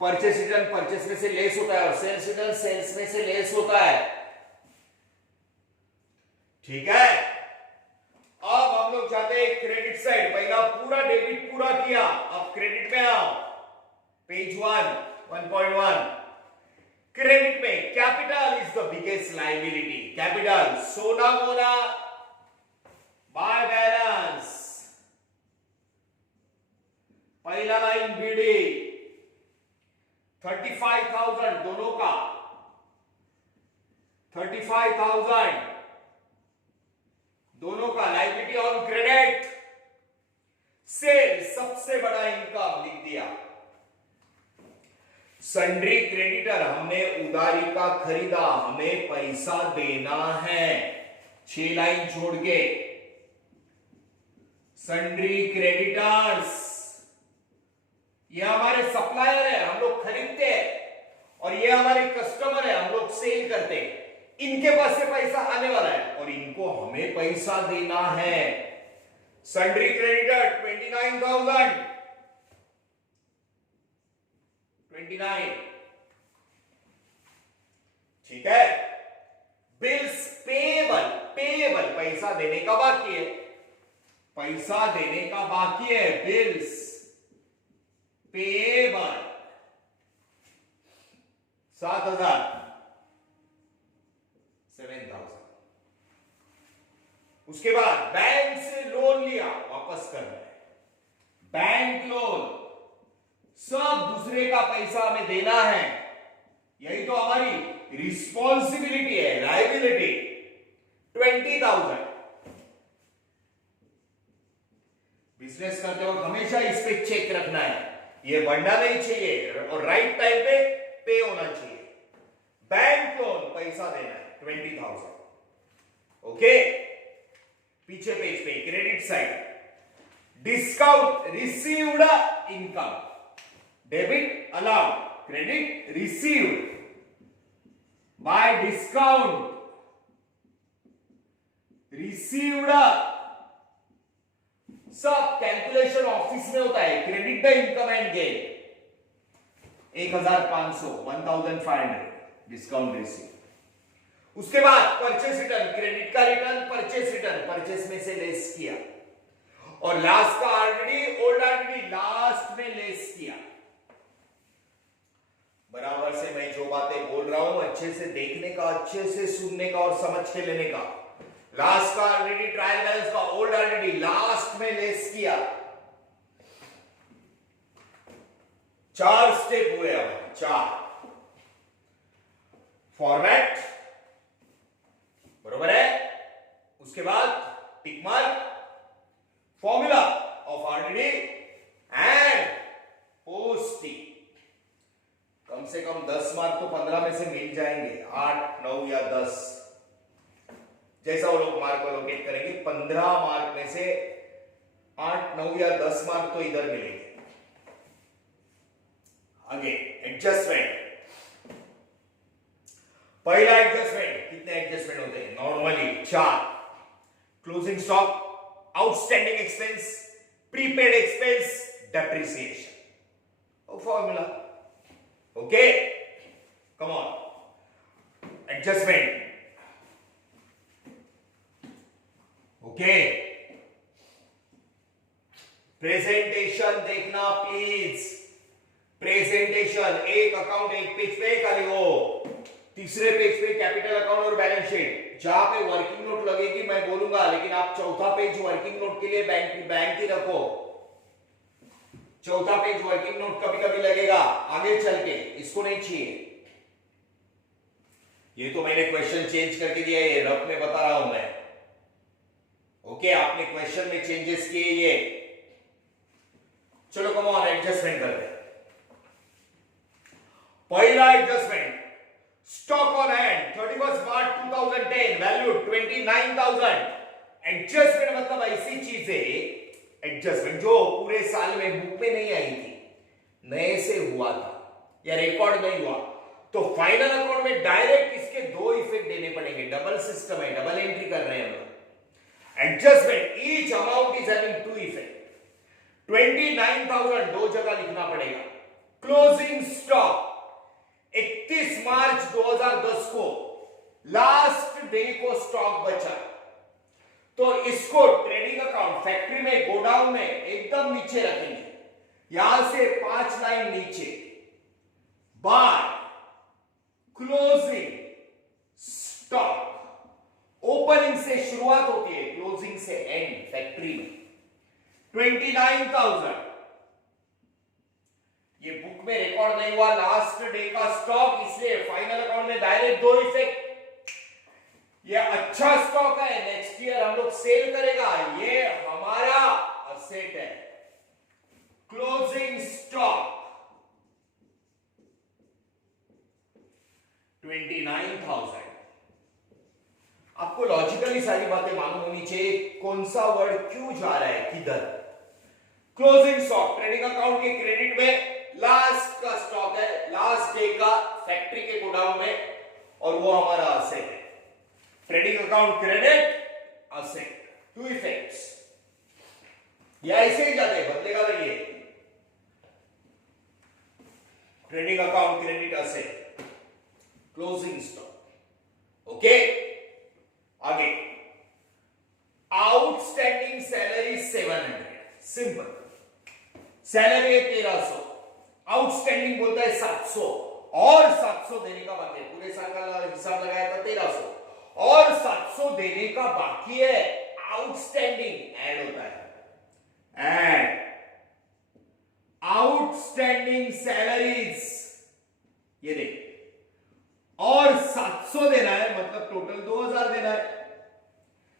परचेस रिटर्न परचेस में से लेस होता है और सेल्स रिटर्न सेल्स में से लेस होता है, ठीक है। अब हम लोग चाहते हैं क्रेडिट साइड, पहला पूरा डेबिट पूरा किया, अब क्रेडिट में आओ, पेज 1.1। क्रेडिट में capital is the biggest liability, capital सोना मोना बाय बैलेंस। पहला लाइन बीडी 35,000 दोनों का, 35,000 दोनों का लायबिलिटी ऑन क्रेडिट। सेल सबसे बड़ा इनकम लिख दिया। सन्ड्री क्रेडिटर, हमने उधारी का खरीदा, हमें पैसा देना है, 6 लाइन छोड़ के। सन्ड्री क्रेडिटर्स, ये हमारे सप्लायर है, हम लोग खरीदते हैं, और ये हमारे कस्टमर है, हम लोग सेल करते हैं। इनके पास से पैसा आने वाला है और इनको हमें पैसा देना है। सन्ड्री क्रेडिटर 29,000, 29, ठीक है। बिल्स पेएबल, पेएबल पैसा देने का बाकी है, पैसा देने का बाकी है, बिल्स पेएबल 7,000, 7,000। उसके बाद बैंक से लोन लिया, वापस करना है, बैंक लोन, सब दूसरे का पैसा हमें देना है, यही तो हमारी रिस्पॉन्सिबिलिटी है, लायबिलिटी 20,000। बिजनेस करते वक्त हमेशा इस पे चेक रखना है, ये बढ़ना नहीं चाहिए और राइट टाइम पे होना चाहिए। बैंक लोन पैसा देना है 20,000, ओके। पीछे पेज पे credit side, discount received income, debit allowed, credit received by discount, received, सब कैलकुलेशन ऑफिस में होता है, credit the income and gain. 1500, 1500 discount receive. उसके बाद परचेस रिटर्न, क्रेडिट का रिटर्न, परचेस रिटर्न, परचेस में से लेस किया, और लास्ट का आरडीडी, ओल्ड आरडीडी लास्ट में लेस किया। बराबर से मैं जो बातें बोल रहा हूं अच्छे से देखने का, अच्छे से सुनने का और समझ के लेने का। लास्ट का आरडीडी, ट्रायल बैलेंस का ओल्ड आरडीडी लास्ट में लेस किया। 4 स्टेप हुए अब, 4 फॉर्मेट, बरोबर है। उसके बाद tick mark, formula of RDD and posting. कम से कम 10 मार्क तो 15 में से मिल जाएंगे, 8, 9 या 10, जैसा वो लोग मार्क एलोकेट करेंगे। 15 मार्क में से 8, 9 या 10 मार्क तो इधर मिलेंगे। आगे एडजस्टमेंट, पहला एडजस्टमेंट, कितने एडजस्टमेंट होते हैं normally? 4। Closing stock, outstanding expense, prepaid expense, depreciation, formula. Okay, come on, adjustment. Okay, presentation देखना प्लीज, प्रेजेंटेशन। एक अकाउंट एक पेज पे खाली हो, तीसरे पेज पे कैपिटल अकाउंट और बैलेंस शीट, जहां पे वर्किंग नोट लगेगी मैं बोलूंगा, लेकिन आप चौथा पेज वर्किंग नोट के लिए बैंक ही रखो। चौथा पेज वर्किंग नोट कभी कभी लगेगा आगे चल के, इसको नहीं चाहिए। ये तो मैंने क्वेश्चन चेंज करके दिया है, रफ में बता रहा हूं मैं। ओके, आपने क्वेश्चन में चेंजेस किए ये। चलो कम ऑन, एडजस्टमेंट करते हैं। पहला adjustment, stock on hand 31 March 2010, value 29,000। Adjustment मतलब ऐसी चीज है, एडजस्टमेंट जो पूरे साल में बुक में नहीं आई थी, नए से हुआ था या रिकॉर्ड नहीं हुआ, तो फाइनल अकाउंट में डायरेक्ट इसके 2 इफेक्ट देने पड़ेंगे। डबल सिस्टम है, डबल एंट्री कर रहे हैं हम लोग। Adjustment, each amount is having 2 effect. 29,000 2 जगह लिखना पड़ेगा। क्लोजिंग स्टॉक 31 मार्च 2010 को लास्ट डे को स्टॉक बचा, तो इसको ट्रेडिंग अकाउंट फैक्ट्री में, गोडाउन में एकदम नीचे रखेंगे, यहां से 5 लाइन नीचे। बाय क्लोजिंग स्टॉक, ओपनिंग से शुरुआत होती है, क्लोजिंग से एंड फैक्ट्री में। 29,000 ये बुक में रिकॉर्ड नहीं हुआ, लास्ट डे का स्टॉक, इसलिए फाइनल अकाउंट में डायरेक्ट 2 इफेक्ट। ये अच्छा स्टॉक है, नेक्स्ट ईयर हम लोग सेल करेगा, ये हमारा असेट है। Closing stock 29,000। आपको लॉजिकली सारी बातें मालूम होनी चाहिए, कौन सा वर्ड क्यों जा रहा है किधर। क्लोजिंग स्टॉक ट्रेडिंग अकाउंट के क्रेडिट में लास्ट का स्टॉक है, लास्ट डे का फैक्ट्री के गोडाउन में, और वो हमारा असेट है। Trading account credit asset, 2 effects. ये ऐसे ही जाते हैं, बदलेगा नहीं ये। Trading account credit asset, closing stock. Okay, आगे आउटस्टैंडिंग सैलरी 700, सिंपल। सैलरी है 1300, आउटस्टैंडिंग बोलता है 700, और 700 देने का बाकी है। पूरे साल का हिसाब लगाया था 1300, और 700 देने का बाकी है, आउटस्टैंडिंग ऐड होता है, ऐड आउटस्टैंडिंग सैलरीज, ये देख, और 700 देना है, मतलब टोटल 2000 देना है।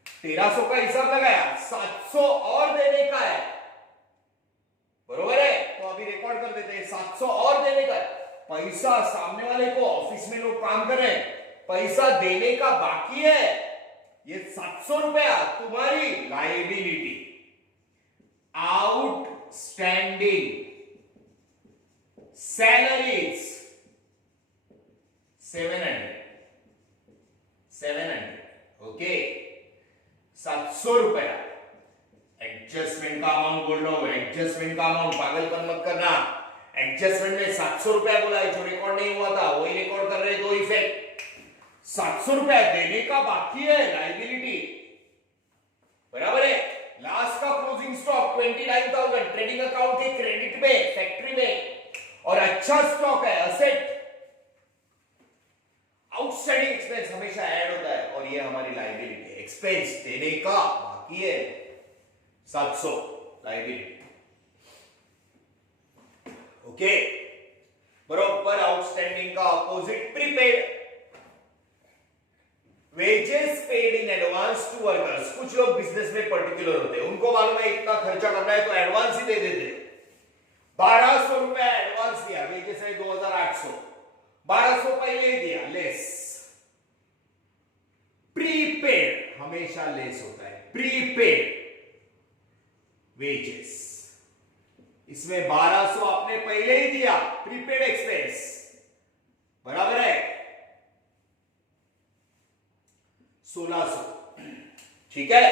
1300 का हिसाब लगाया, 700 और देने का है, बरोबर है। तो अभी रिकॉर्ड कर देते हैं, 700 और देने का है। पैसा सामने वाले को, ऑफिस में लोग काम कर रहे हैं, पैसा देने का बाकी है, ये 700 रुपया तुम्हारी लायबिलिटी। आउटस्टैंडिंग सैलरीज 700, ओके, 700 रुपया। एडजस्टमेंट का अमाउंट बोल रहा हूं, एडजस्टमेंट का अमाउंट, पागलपन मत करना। एडजस्टमेंट में 700 रुपया बोला है, जो रिकॉर्ड नहीं हुआ था वही रिकॉर्ड कर रहे हैं, दो इफेक्ट। 700 रुपया देने का बाकी है, लाइबिलिटी, बराबर है। लास्ट का क्लोजिंग स्टॉक 29,000 ट्रेडिंग अकाउंट के क्रेडिट में, फैक्ट्री में, और अच्छा स्टॉक है, असेट। आउटस्टैंडिंग एक्सपेंस हमेशा ऐड होता है, और ये हमारी लाइबिलिटी, एक्सपेंस देने का बाकी है 700, लाइबिलिटी। ओके, बरोबर। आउटस्टैंडिंग का opposite prepaid, wages paid in advance to workers. कुछ लोग बिजनेस में पर्टिकुलर होते हैं, उनको मालूम है इतना खर्चा करना है तो एडवांस ही दे देते। 1200 रुपया एडवांस दिया, वेजेस है 2800, 1200 पहले ही दिया, लेस। प्रीपेड हमेशा लेस होता है, प्रीपेड वेजेस, इसमें 1200 आपने पहले ही दिया, प्रीपेड एक्सपेंस, बराबर है 1600, ठीक है।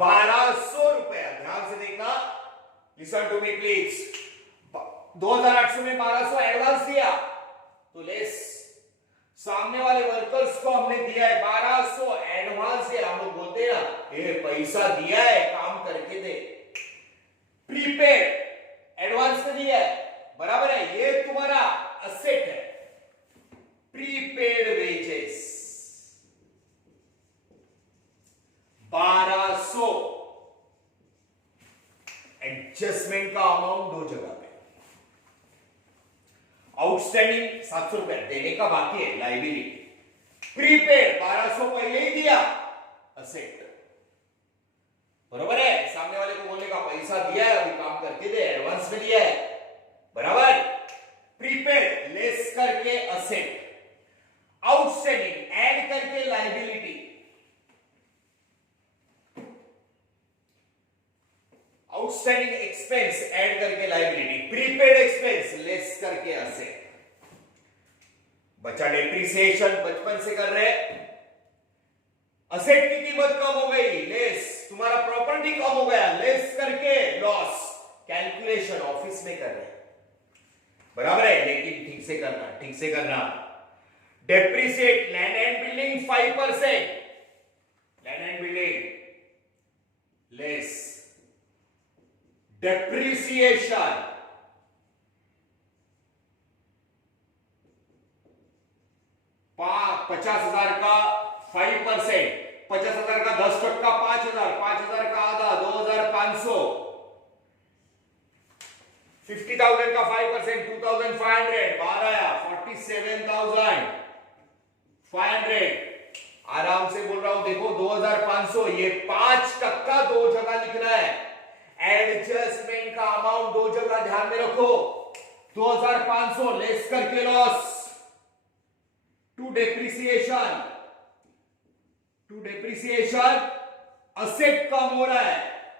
1200 रुपया, ध्यान से देखना, लिसन टू मी प्लीज। 2800 में 1200 एडवांस दिया तो लेस, सामने वाले वर्कर्स को हमने दिया है 1200 एडवांस दिया। हम लोग बोलते हैं ना, ये पैसा दिया है, काम करके दे। प्रीपेड एडवांस में दिया है, बराबर है, ये तुम्हारा असेट है। प्रीपेड वेजेस 1200, एडजस्टमेंट का अमाउंट दो जगह पे, आउटस्टैंडिंग 700 रुपया देने का बाकी है, लाइबिलिटी। प्रीपेड 1200 पहले ही दिया, असेट, बराबर है। सामने वाले को बोलने का पैसा दिया है, अभी काम करके दे, एडवांस में दिया है, बराबर। प्रीपेड लेस करके असेट, आउटस्टैंडिंग ऐड करके लाइबिलिटी, आउटस्टैंडिंग एक्सपेंस ऐड करके लाइबिलिटी, प्रीपेड एक्सपेंस लेस करके असेट। बचा डेप्रिसिएशन, बचपन से कर रहे हैं, असेट की कीमत कम हो गई, लेस, तुम्हारा प्रॉपर्टी कम हो गया, लेस करके लॉस, कैलकुलेशन ऑफिस में कर रहे हैं, बराबर है, लेकिन ठीक से करना, ठीक से करना। Depreciate land and building 5%, land and building less, depreciation 50,000 का 5%, 50,000 का 10%, 5,000, 5,000 का आधा 2,500, 50,000 का 5%, 2,500, बाहर आया 47,500। आराम से बोल रहा हूं, देखो 2,500, ये 5% दो जगह लिखना है, एडजस्टमेंट का अमाउंट दो जगह ध्यान में रखो। 2,500 लेस करके loss, to depreciation, to depreciation, asset कम हो रहा है,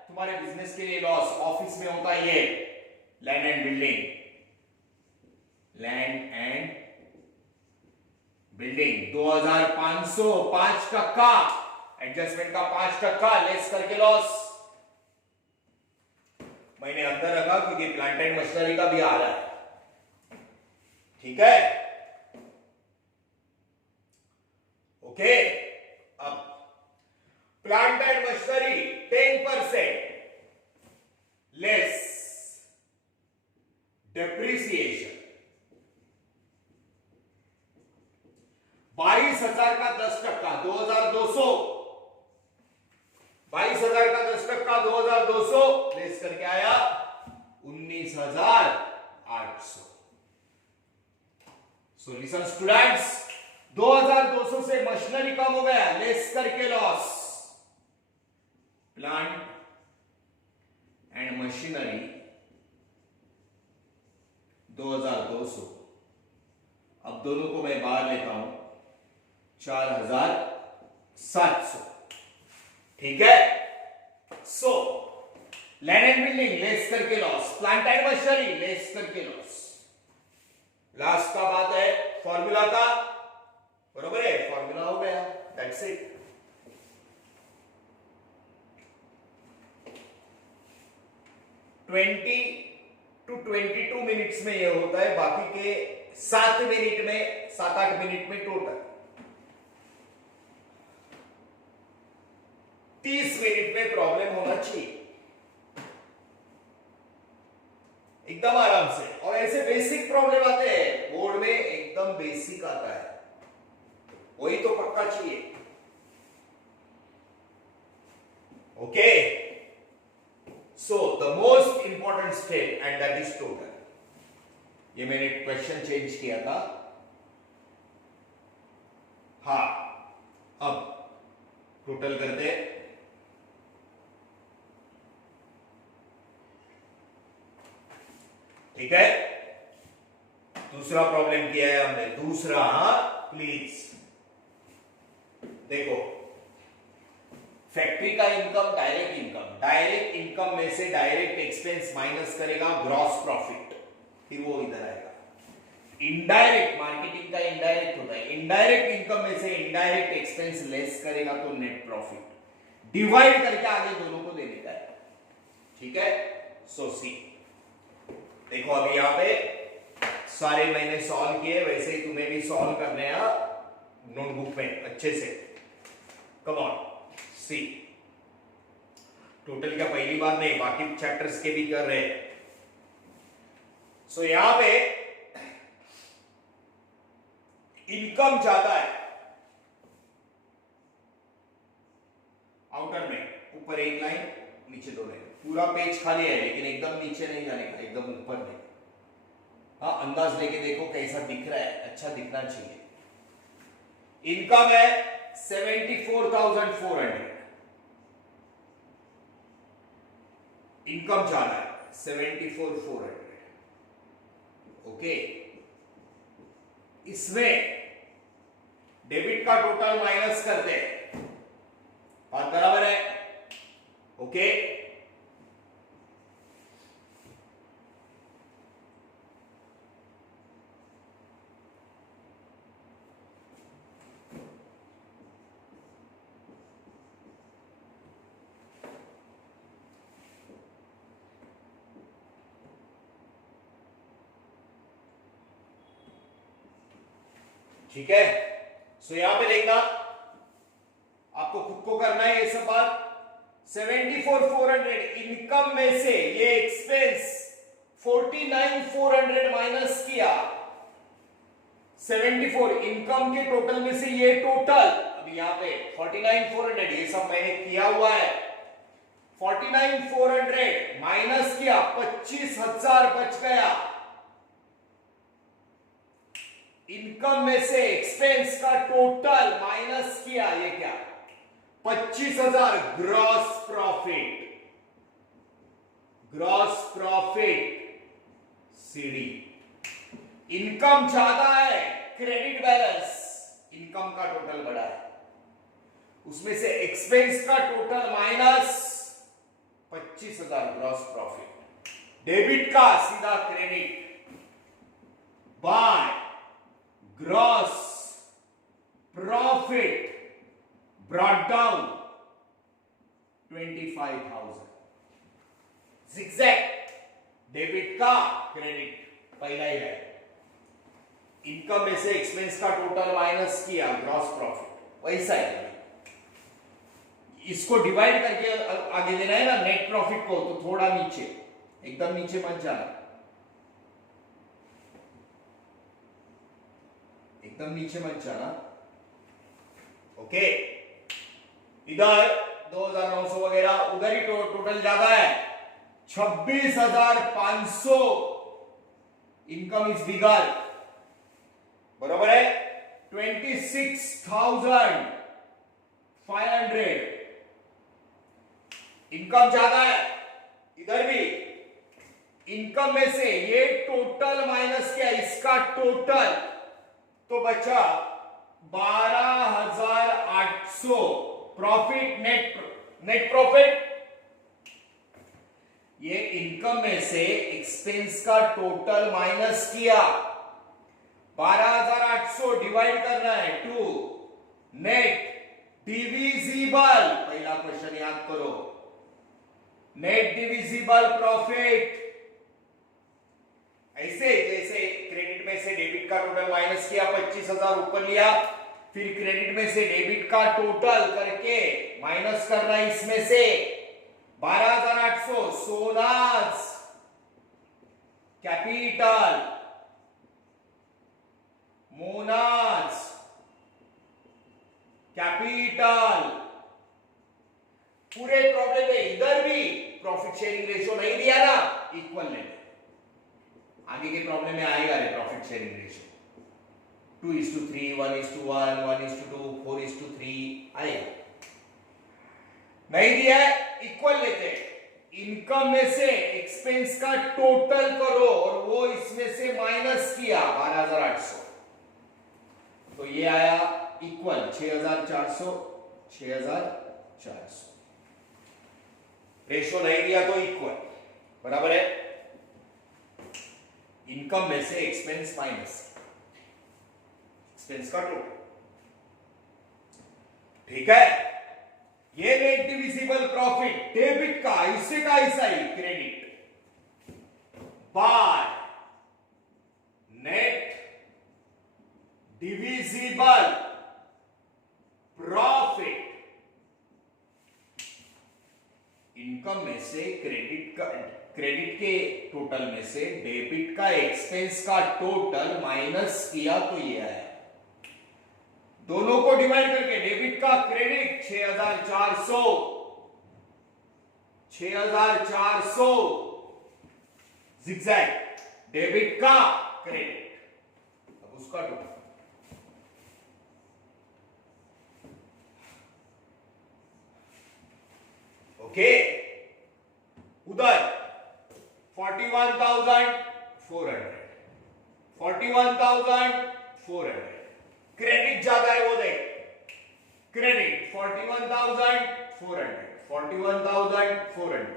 तुम्हारे बिजनेस के लिए लॉस, ऑफिस में होता है ये, land and building, land and building 2,500, 5%, adjustment का 5%, लेस करके लॉस। मैंने अंदर रखा क्योंकि प्लांट एंड मशीनरी का भी आ रहा है, ठीक है। ओके, अब plant and machinery 10% less, depreciation 22,000 का 10%, 2,200, 22,000 का 10%, 2,200, लेस करके आया 19,800। सो लिसन स्टूडेंट्स, 2,200 से मशीनरी कम हो गया, लेस करके लॉस, प्लांट एंड मशीनरी 2,200, अब दोनों को मैं बाहर लेता हूं, 4,700, ठीक है। So land and building less करके loss, plant and machinery less करके लॉस। लास्ट का बात है फॉर्मूला का, बरोबर है, फॉर्मूला हो गया, दैट्स इट। टू 22 मिनट्स में ये होता है, बाकी के 7 मिनट में, 7-8 मिनट में टोटल 30 मिनट में प्रॉब्लम होना चाहिए एकदम आराम से। और ऐसे बेसिक प्रॉब्लम आते हैं बोर्ड में, एकदम बेसिक आता है, वही तो पक्का चाहिए। Okay, so the most important step and that is total. ये मैंने क्वेश्चन चेंज किया था। हाँ, अब टोटल करते हैं। ठीक है, दूसरा प्रॉब्लम किया है हमने, दूसरा। प्लीज देखो, फैक्ट्री का इनकम, डायरेक्ट इनकम में से डायरेक्ट एक्सपेंस माइनस करेगा ग्रॉस प्रॉफिट, फिर वो इधर आएगा। इनडायरेक्ट, मार्केटिंग का इनडायरेक्ट होता है, इनडायरेक्ट इनकम में से इनडायरेक्ट एक्सपेंस लेस करेगा तो नेट प्रॉफिट, डिवाइड करके आगे दोनों को देने का है। ठीक है, सो सी देखो, अभी यहां पे सारे मैंने सॉल्व किए, वैसे ही तुम्हें भी सॉल्व करने हैं नोटबुक में अच्छे से। कम ऑन, सी टोटल क्या पहली बार नहीं, बाकी चैप्टर्स के भी कर रहे हैं। सो यहां पे इनकम ज्यादा है आउटर में, ऊपर एक लाइन नीचे दो लाइन, पूरा पेज खाली है लेकिन एकदम नीचे नहीं जाने का, एकदम ऊपर नहीं। हाँ, अंदाज लेके देखो कैसा दिख रहा है, अच्छा दिखना चाहिए। इनकम है 74,400, इनकम ज्यादा है 74,400। ओके, इसमें डेबिट का टोटल माइनस करते हैं, बात बराबर है। ओके, ठीक है। सो यहां पे देखना, आपको खुद को करना है ये सब बात। 74,400 इनकम में से ये एक्सपेंस 49,400 माइनस किया, 74 इनकम के टोटल में से ये टोटल, अभी यहां पे 49,400 ये सब मैंने किया हुआ है, 49,400 माइनस किया, 25,000 बच गया। इनकम में से एक्सपेंस का टोटल माइनस किया, ये क्या, 25,000 gross profit, gross profit CD. Income ज्यादा है, क्रेडिट बैलेंस, इनकम का टोटल बड़ा है, उसमें से एक्सपेंस का total minus 25,000 gross profit. Debit का सीधा credit, by gross profit brought down 25,000। zigzag, debit का क्रेडिट पहला ही है, इनकम में से एक्सपेंस का टोटल माइनस किया ग्रॉस प्रॉफिट, वैसा है। इसको डिवाइड करके आगे देना है ना नेट प्रॉफिट को, तो थोड़ा नीचे, एकदम नीचे मत जाना, एकदम नीचे मत जाना। ओके, इधर 2,900 वगैरह, उधर ही टोटल ज्यादा है 26,500, इनकम इज बिगर, बराबर है 26,500, इनकम ज्यादा है, इधर भी इनकम में से ये टोटल माइनस किया, इसका टोटल, तो बचा 12,800 प्रॉफिट, नेट प्रॉफिट। ये इनकम में से एक्सपेंस का टोटल माइनस किया, 12,800 डिवाइड करना है 2, नेट डिविजिबल, पहला क्वेश्चन याद करो, नेट डिविजिबल प्रॉफिट ऐसे जैसे क्रेडिट में से डेबिट का टोटल माइनस किया, 25,000 ऊपर लिया, फिर क्रेडिट में से डेबिट का टोटल करके माइनस करना इसमें से 12,800 सोनाज कैपिटल मोनाज कैपिटल। पूरे प्रॉब्लम में इधर भी प्रॉफिट शेयरिंग रेशियो नहीं दिया ना, इक्वल ले। आगे के प्रॉब्लम में आएगा रे प्रॉफिट शेयरिंग रेशियो 2:3, 1:1, 1:2, 4:3 आएगा। नहीं दिया है, इक्वल लेते हैं। इनकम में से एक्सपेंस का टोटल करो और वो इसमें से माइनस किया 12,800, तो ये आया इक्वल 6,400, 6,400। रेशो नहीं दिया तो इक्वल, बराबर है। इनकम में से एक्सपेंस माइनस, एक्सपेंस का टोटल, ठीक है। ये नेट डिविजिबल प्रॉफिट डेबिट का इससे का ऐसा ही credit by net divisible profit. Income में से क्रेडिट के टोटल में से डेबिट का एक्सपेंस का टोटल माइनस किया तो ये आया। दोनों को डिवाइड करके डेबिट का क्रेडिट 6,400, 6,400 जिगजैग डेबिट का क्रेडिट, अब उसका टोटल ओके। उधर 41,400, 41,400 क्रेडिट ज्यादा है वो देख, क्रेडिट 41,400, 41,400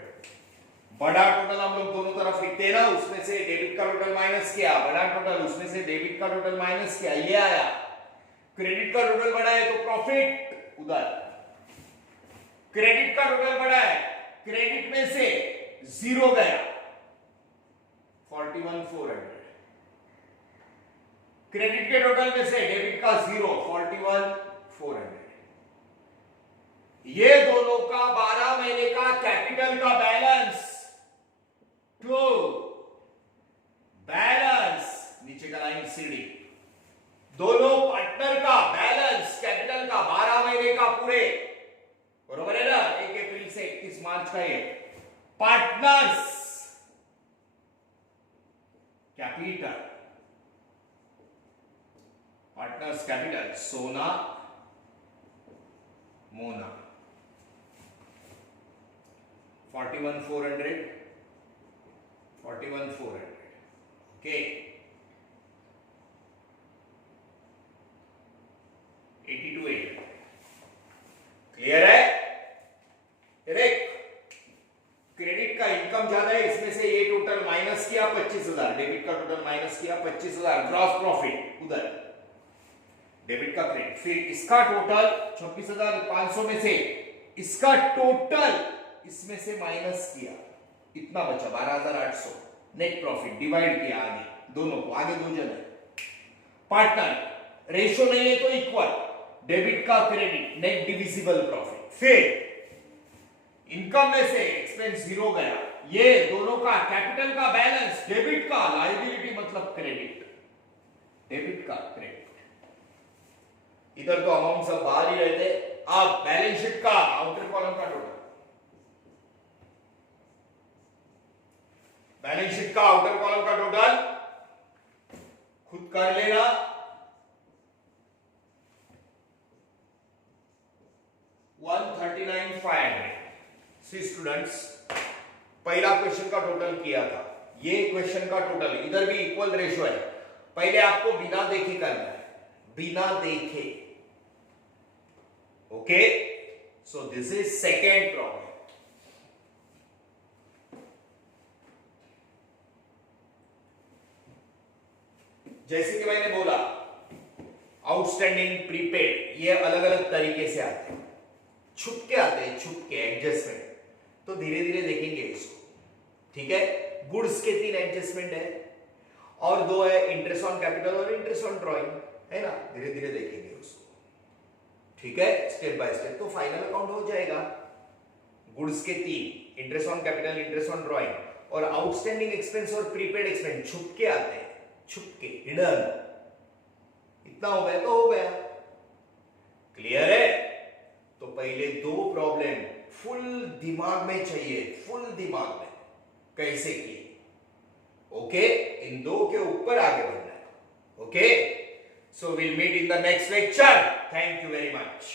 बड़ा टोटल हम लोग दोनों तरफ लिखते हैं ना, उसमें से डेबिट का टोटल माइनस किया, बड़ा टोटल उसमें से डेबिट का टोटल माइनस किया, ये आया। क्रेडिट का टोटल बड़ा है तो प्रॉफिट उधर, क्रेडिट का टोटल बड़ा है, क्रेडिट में से जीरो गया 41,400, क्रेडिट के टोटल में से डेबिट का जीरो 41,400। ये दोनों का 12 महीने का कैपिटल का बैलेंस टू बैलेंस, नीचे का लाइन सीडी, दोनों पार्टनर का बैलेंस कैपिटल का 12 महीने का पूरे, बरोबर है ना, 1 अप्रैल से 31 मार्च का ये पार्टनर्स कैपिटल, पार्टनर्स कैपिटल सोना मोना 41,400, 41,400 ओके। 82,800 क्लियर है। क्रेडिट का इनकम ज्यादा है, इसमें से ये टोटल माइनस किया 25,000, डेबिट का टोटल माइनस किया 25,000, ग्रॉस प्रॉफिट उधर डेबिट का क्रेडिट, फिर इसका टोटल 26,500 में से इसका टोटल इसमें से माइनस किया, इतना बचा 12,800 नेट प्रॉफिट, डिवाइड किया आगे दोनों को, आगे दो जन है पार्टनर, रेशो नहीं है तो इक्वल, डेबिट का क्रेडिट नेट डिविजिबल प्रॉफिट, फिर इनकम में से एक्सपेंस जीरो गया, ये दोनों का कैपिटल का बैलेंस, डेबिट का लायबिलिटी मतलब क्रेडिट, डेबिट का क्रेडिट, इधर तो अमाउंट सब बाहर ही रहते। अब बैलेंस शीट का आउटर कॉलम का टोटल, बैलेंस शीट का आउटर कॉलम का टोटल खुद कर लेना। सी स्टूडेंट्स, पहला क्वेश्चन का टोटल किया था, ये क्वेश्चन का टोटल, इधर भी इक्वल रेशियो है। पहले आपको बिना देखे करना है, बिना देखे, okay. So this is second problem. जैसे कि मैंने बोला आउटस्टैंडिंग, प्रीपेड, ये अलग अलग तरीके से आते हैं, छुपके आते हैं, छुपके एडजस्टमेंट, तो धीरे धीरे देखेंगे इसको, ठीक है। गुड्स के 3 एडजस्टमेंट है, और दो है इंटरेस्ट ऑन कैपिटल और इंटरेस्ट ऑन ड्रॉइंग, है ना, धीरे धीरे देखेंगे उसको, ठीक है, स्टेप बाय स्टेप। तो फाइनल अकाउंट हो जाएगा गुड्स के 3, interest on capital, interest on drawing, और आउटस्टैंडिंग एक्सपेंस और प्रीपेड एक्सपेंस छुप के आते हैं, छुप के, हिडन। इतना हो गया तो हो गया, क्लियर है। तो पहले दो प्रॉब्लम फुल दिमाग में चाहिए, फुल दिमाग में कैसे किए, ओके, इन दो के ऊपर आगे बढ़ना है, okay. So will meet in the next lecture, thank you very much.